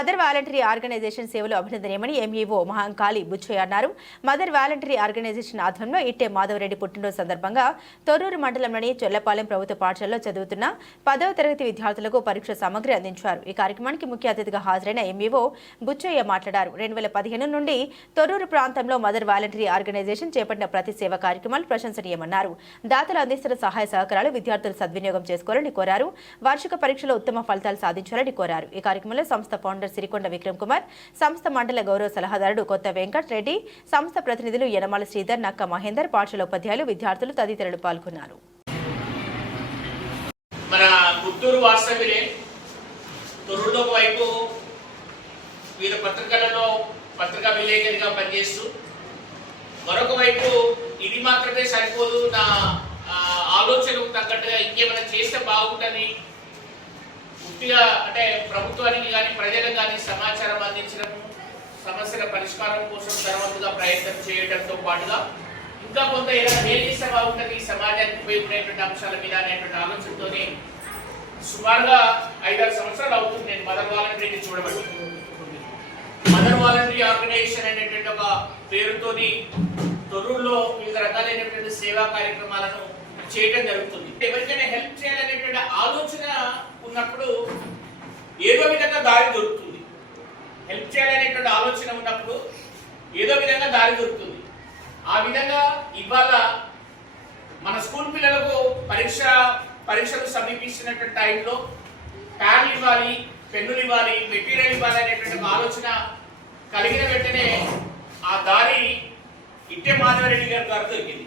Mother voluntary organisation సేవలు అభినందనీయమని MEO Mahankali Buchaiah అన్నారు. మదర్ వాలంటరీ ఆర్గనైజేషన్ ఆధ్వర్యంలో ఇట్టే మాధవరెడ్డి పుట్టినరోజు సందర్భంగా తొర్రూరు మండలంలోని చొల్లపాలెం ప్రభుత్వ పాఠశాలలో చదువుతున్న పదవ తరగతి విద్యార్థులకు పరీక్ష సామగ్రి అందించారు. ఈ కార్యక్రమానికి ముఖ్య అతిథిగా హాజరైన ఎంఈఓ బుచ్చయ్య మాట్లాడారు. రెండు వేల పదిహేను నుండి తొర్రూరు ప్రాంతంలో మదర్ వాలంటరీ ఆర్గనైజేషన్ చేపట్టిన ప్రతి సేవ కార్యక్రమాలు ప్రశంసనీయమన్నారు. దాతలు అందిస్తున్న సహాయ సహకారాలు విద్యార్థులు సద్వినియోగం చేసుకోవాలని కోరారు. వార్షిక పరీక్షలో ఉత్తమ ఫలితాలు సాధించాలని కోరారు. ఈ కార్యక్రమంలో సంస్థ ఫౌండర్ సిరికొండ విక్రమ్ కుమార్ సంస్థ మండల గౌరవ సలహాదారుడు కొత్త వెంకట్ రెడ్డి సంస్థ ప్రతినిధులు యనమాల శ్రీధర్ నక్క మహేందర్ పాఠశాల ఉపాధ్యాయులు విద్యార్థులు తదితరులు పాల్గొన్నారు. మన గుంటూరు వాస్తవ్యులే తొర్రులో వైపు వివిధ పత్రికలలో పత్రికా విలేకరిగా పనిచేస్తూ మరొక వైపు ఇది మాత్రమే సరిపోదు నా ఆలోచనకు తగ్గట్టుగా ఇంకేమైనా చేస్తే బాగుంటుంది పూర్తిగా అంటే ప్రభుత్వానికి కానీ ప్రజలకు కానీ సమాచారం అందించడము సమస్యల పరిష్కారం కోసం ధనవంతుగా ప్రయత్నం చేయడంతో పాటుగా ఇంకా కొంత ఏదైనా మేలు చేస్తే బాగుంటుంది సమాజానికి ఉపయోగపడేటువంటి అంశాల మీద అనేటువంటి ఆలోచనతోనే సుమారుగా ఐదారు సంవత్సరాలు అవుతుంది. నేను మదర్ వాలంటరీని చూడబట్టి. మదర్ వాలంటరీ ఆర్గనైజేషన్ అనేటువంటి ఒక పేరుతోని తొర్రూరులో వివిధ రకాలైనటువంటి సేవా కార్యక్రమాలను చేయడం జరుగుతుంది. ఎవరికైనా హెల్ప్ చేయాలనేటువంటి ఆలోచన ఉన్నప్పుడు ఏదో విధంగా దారి దొరుకుతుంది. హెల్ప్ చేయాలనేటువంటి ఆలోచన ఉన్నప్పుడు ఏదో విధంగా దారి దొరుకుతుంది. ఆ విధంగా ఇవాళ మన స్కూల్ పిల్లలకు పరీక్ష పరీక్షలు సమీపిస్తున్నటువంటి టైంలో ప్యాన్లు ఇవ్వాలి పెన్నులు ఇవ్వాలి మెటీరియల్ ఇవ్వాలి అనేటువంటి ఆలోచన కలిగిన వెంటనే ఆ దారి ఇట్టే మాధవరెడ్డి గారి గారు దొరికింది.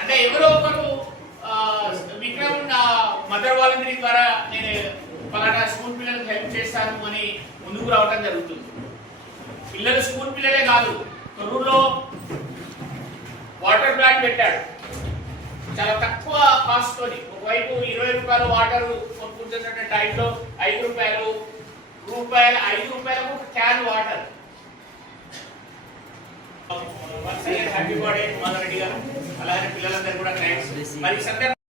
అంటే ఎవరో ఒకరు ఆ, విక్రమ్ నా వాలంటీరింగ్ ద్వారా నేను పలానా స్కూల్ పిల్లలకు హెల్ప్ చేస్తాను అని ముందుకు రావడం జరుగుతుంది. పిల్లలు స్కూల్ పిల్లలే కాదు తొర్రూరులో వాటర్ ప్లాంట్ పెట్టాడు. చాలా తక్కువ కాస్ట్ తోని ఒకవైపు ఇరవై రూపాయలు వాటర్ కొనుక్కుంటున్న టైంలో ఐదు రూపాయలు రూపాయలు ఐదు రూపాయలకు ఒక can water happy birthday Madhav Reddy garu అలాగే పిల్లలందరూ కూడా థ్యాంక్స్ మరి సందర్భం